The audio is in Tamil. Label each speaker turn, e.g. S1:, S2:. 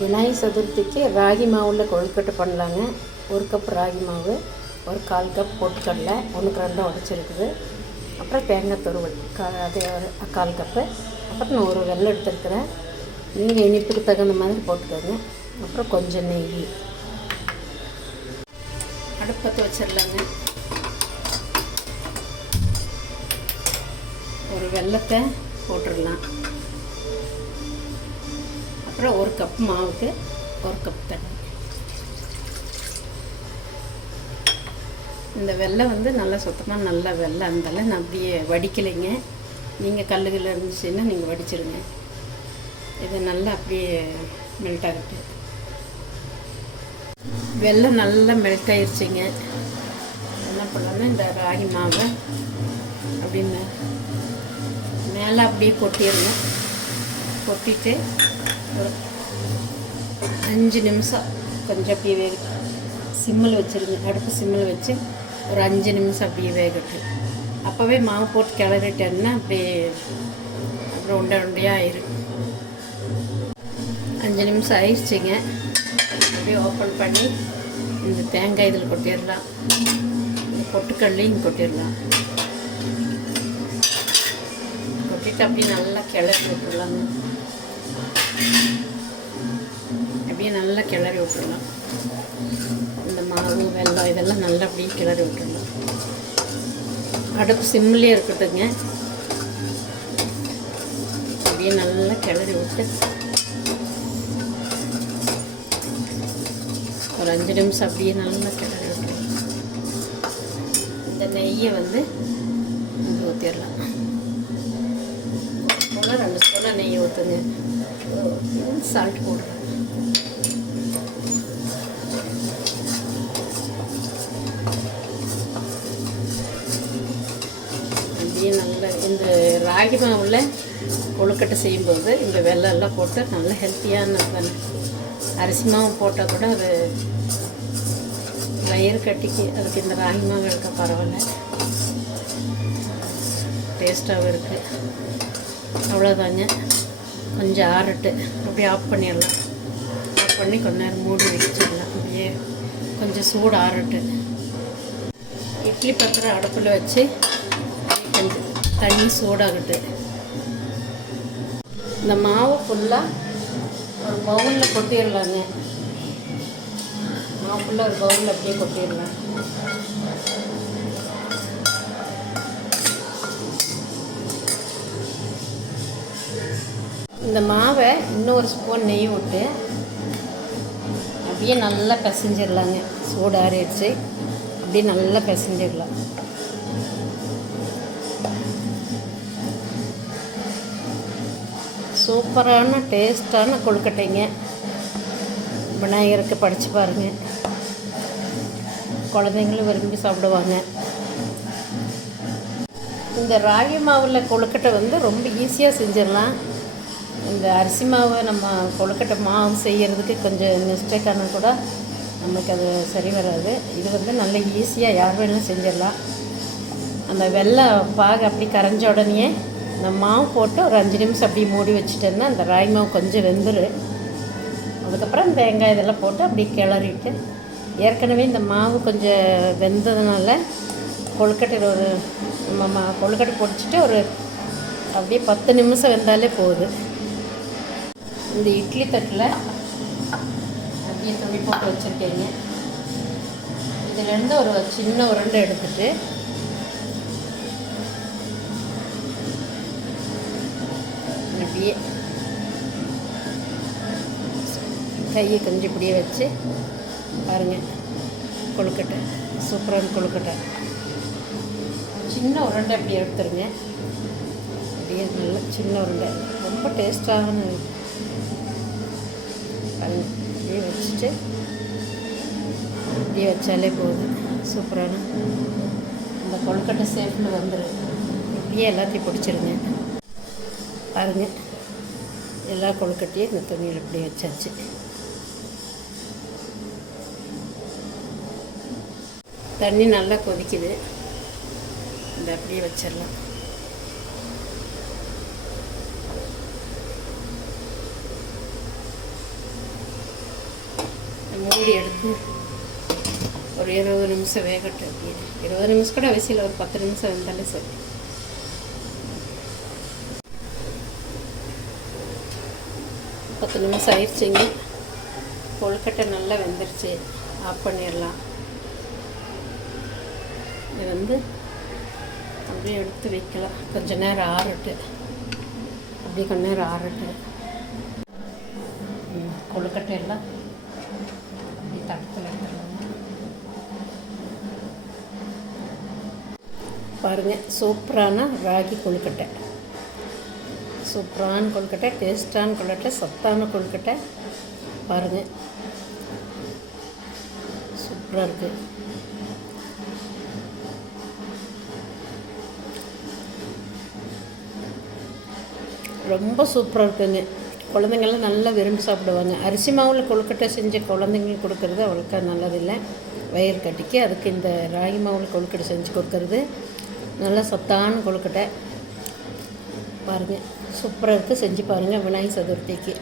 S1: விநாயகர் சதுர்த்திக்கு ராகி மாவில் கொழுக்கட்டை பண்ணலாங்க. ஒரு கப் ராகி மாவு ஒரு கால் கப் பொட்கடலை ஒன்றுக்கு ரெண்டும் உடச்சிருக்குது. அப்புறம் தேங்காய் துருவல் கா அதே கால் கப்பு அப்புறம் நான் ஒரு வெள்ளம் எடுத்துருக்குறேன். நீங்கள் இனிப்புக்கு தகுந்த மாதிரி போட்டுக்கோங்க. அப்புறம் கொஞ்சம் நெய். அடுப்பத்தை வச்சிடலாங்க. ஒரு வெள்ளத்தை போட்டுடலாம். அப்புறம் ஒரு கப் மாவுக்கு ஒரு கப் தண்ணி. இந்த வெள்ளை வந்து நல்லா சுத்தமாக நல்ல வெள்ளை. இருந்தால நான் அப்படியே வடிக்கலைங்க. நீங்கள் கல்லுகள் இருந்துச்சுன்னா நீங்கள் வடிச்சிருங்க. இது நல்லா அப்படியே மெல்ட் ஆகிட்டு. வெள்ளம் நல்லா மெல்ட் ஆயிடுச்சுங்க என்ன பண்ணலாம்னா இந்த ராகி மாவை அப்படின்னு மேலே அப்படியே கொட்டிடுங்க கொட்டிட்டு அஞ்சு நிமிஷம் கொஞ்சம் அப்படியே வேக சிம்மில் வச்சுருங்க. அடுப்பு சிம்மில் வச்சு ஒரு அஞ்சு நிமிஷம் அப்படியே வேகட்டும். அப்போவே மாவு போட்டு கிளறிட்டேன்னா அப்படியே அப்புறம் உண்டை உண்டையாக ஆயிரும். அஞ்சு நிமிஷம் ஆயிடுச்சுங்க. அப்படியே ஓப்பன் பண்ணி இந்த தேங்காய் இதில் கொட்டிடலாம். இந்த பொட்டுக்கல்லையும் கொட்டிடலாம். கொட்டிட்டு அப்படியே நல்லா கிளறி விட்டுடலாங்க அப்படியே நல்லா கிளறி விட்டுடலாம் இந்த மாவு வெள்ளம் இதெல்லாம் நல்லா அப்படியே கிளறி விட்டுடலாம் அடுப்பு சிம்லேயே இருக்கட்டுங்க. அப்படியே நல்லா கிளறி விட்டு ஒரு அஞ்சு நிமிஷம் அப்படியே நல்லா கிளறி விட்டுருலாம் இந்த நெய்யை வந்து ஊற்றிடலாம் ஸ்பூனாக ரெண்டு ஸ்பூனாக நெய் ஊற்றுங்க சால்ட் போடுறேன் அப்படியே நல்ல இந்த ராகி மாவில் கொழுக்கட்டை செய்யும்போது இந்த வெள்ளெல்லாம் எல்லாம் போட்டு நல்ல ஹெல்த்தியான அரிசி மாவு போட்டால் கூட அது வயிறு கட்டிக்கு. அதுக்கு இந்த ராகி மாவு எடுக்க பரவாயில்ல. டேஸ்ட்டாகவும் இருக்குது அவ்வளோதாங்க கொஞ்சம் ஆறட்டு. அப்படியே ஆஃப் பண்ணிடலாம். ஆஃப் பண்ணி கொஞ்ச நேரம் மூடி வச்சிடலாம். அப்படியே கொஞ்சம் சூடு ஆறட்டு. இட்லி பத்திரம் அடுப்பில் வச்சு கொஞ்சம் தண்ணி சூடாகட்டு இந்த மாவு ஃபுல்லாக ஒரு பவுலில் கொட்டிடலாங்க. மாவு ஃபுல்லாக ஒரு பவுலில் அப்படியே கொட்டிடலாம். இந்த மாவை இன்னும் ஒரு ஸ்பூன் நெய் விட்டு அப்படியே நல்லா பிசைஞ்சிடலாங்க. சூடு ஆறிடுச்சு. அப்படியே நல்லா பிசைஞ்சிடலாம். சூப்பரான டேஸ்டான கொழுக்கட்டைங்க. விநாயகருக்கு படித்து பாருங்கள் குழந்தைங்களும் விரும்பி சாப்பிடுவாங்க. இந்த ராகி மாவில் கொழுக்கட்டை வந்து ரொம்ப ஈஸியாக செஞ்சிடலாம். இந்த அரிசி மாவை நம்ம கொழுக்கட்டை மாவு செய்கிறதுக்கு கொஞ்சம் மிஸ்டேக் ஆனால் கூட நமக்கு அது சரி வராது. இது வந்து நல்ல ஈஸியாக யார் வேணாலும் செஞ்சிடலாம். அந்த வெள்ளை பாகு அப்படி கரைஞ்ச உடனே இந்த மாவு போட்டு ஒரு அஞ்சு நிமிஷம் அப்படியே மூடி வச்சுட்டேன்னா அந்த ராய் மாவு கொஞ்சம் வெந்துரு அதுக்கப்புறம் தேங்காய் இதெல்லாம் போட்டு அப்படியே கிளறிட்டு ஏற்கனவே இந்த மாவு கொஞ்சம் வெந்ததுனால கொழுக்கட்டையில் ஒரு நம்ம மா கொழுக்கட்டை பொடிச்சிட்டு ஒரு அப்படியே பத்து நிமிஷம் வெந்தாலே போகுது இந்த இட்லி தட்டில் அப்படியே துணி போட்டு வச்சுருக்கேங்க. இதுலேருந்து ஒரு சின்ன உருண்டை எடுத்துட்டு அப்படியே கையை கொஞ்சம் இப்படியே வச்சு பாருங்கள் கொழுக்கட்டை சூப்பரான கொழுக்கட்டை. சின்ன உருண்டை அப்படி எடுத்துருங்க. அப்படியே நல்ல சின்ன உருண்டை. ரொம்ப டேஸ்டான கல் அப்படியே வச்சுட்டு இப்படியே வச்சாலே போதும். சூப்பரான இந்த கொழுக்கட்டை சேஃபில் வந்துடும் இப்படியே எல்லாத்தையும் பிடிச்சிருங்க. பாருங்கள் எல்லா கொழுக்கட்டையும் இந்த துணியில் இப்படி வச்சாச்சு. தண்ணி நல்லா கொதிக்குது. இந்த அப்படியே வச்சிடலாம். மூடி எடுத்து ஒரு இருபது நிமிஷம் வேகட்டும் அப்படியே இருபது நிமிஷம் கூட அவசியம் ஒரு பத்து நிமிஷம் வெந்தாலே சரி. பத்து நிமிஷம் ஆயிடுச்சுங்க. கொழுக்கட்டை நல்லா வெந்துருச்சு. ஆஃப் பண்ணிடலாம். இது வந்து அப்படியே எடுத்து வைக்கலாம். கொஞ்ச நேரம் ஆறட்டு அப்படியே கொஞ்ச நேரம் ஆறட்டு கொழுக்கட்டை எல்லாம் தட்டத்தில் எடுத்துடலாம் பாருங்கள் சூப்பரான ராகி கொழுக்கட்டை சூப்பரான கொழுக்கட்டை டேஸ்டான கொழுக்கட்டை சத்தான கொழுக்கட்டை பாருங்கள் சூப்பராக இருக்குது ரொம்ப சூப்பராக இருக்குங்க குழந்தைங்கள்லாம் நல்லா விரும்பி சாப்பிடுவாங்க. அரிசி மாவில் கொழுக்கட்டை செஞ்ச குழந்தைங்களுக்கு கொடுக்கறது அவ்வளோக்கா நல்லதில்லை. வயிறு கட்டிக்கு அதுக்கு இந்த ராகி மாவில் கொழுக்கட்டை செஞ்சு கொடுக்கறது. நல்லா சத்தான கொழுக்கட்டை. பாருங்கள் சூப்பராக இருக்குது செஞ்சு பாருங்கள் விநாயகர் சதுர்த்திக்கு.